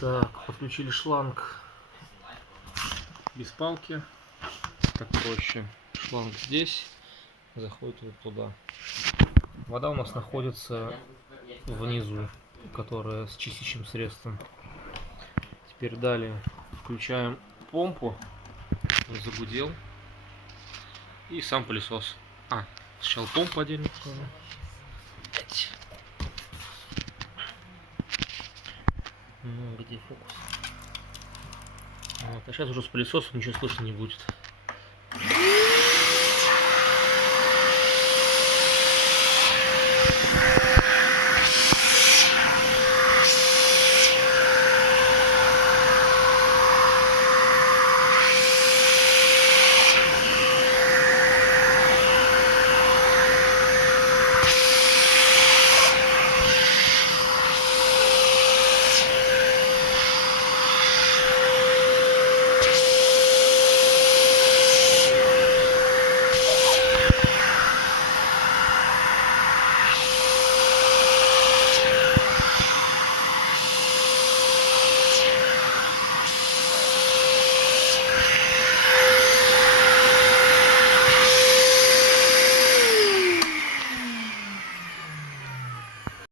Так, подключили шланг без палки. Так проще. Шланг здесь, заходит вот туда. Вода у нас находится внизу, которая с чистящим средством. Теперь далее включаем помпу. Он загудел. И сам пылесос. Сначала помпу отдельно. Ну, где фокус? Вот. А сейчас уже с пылесосом ничего слышно не будет.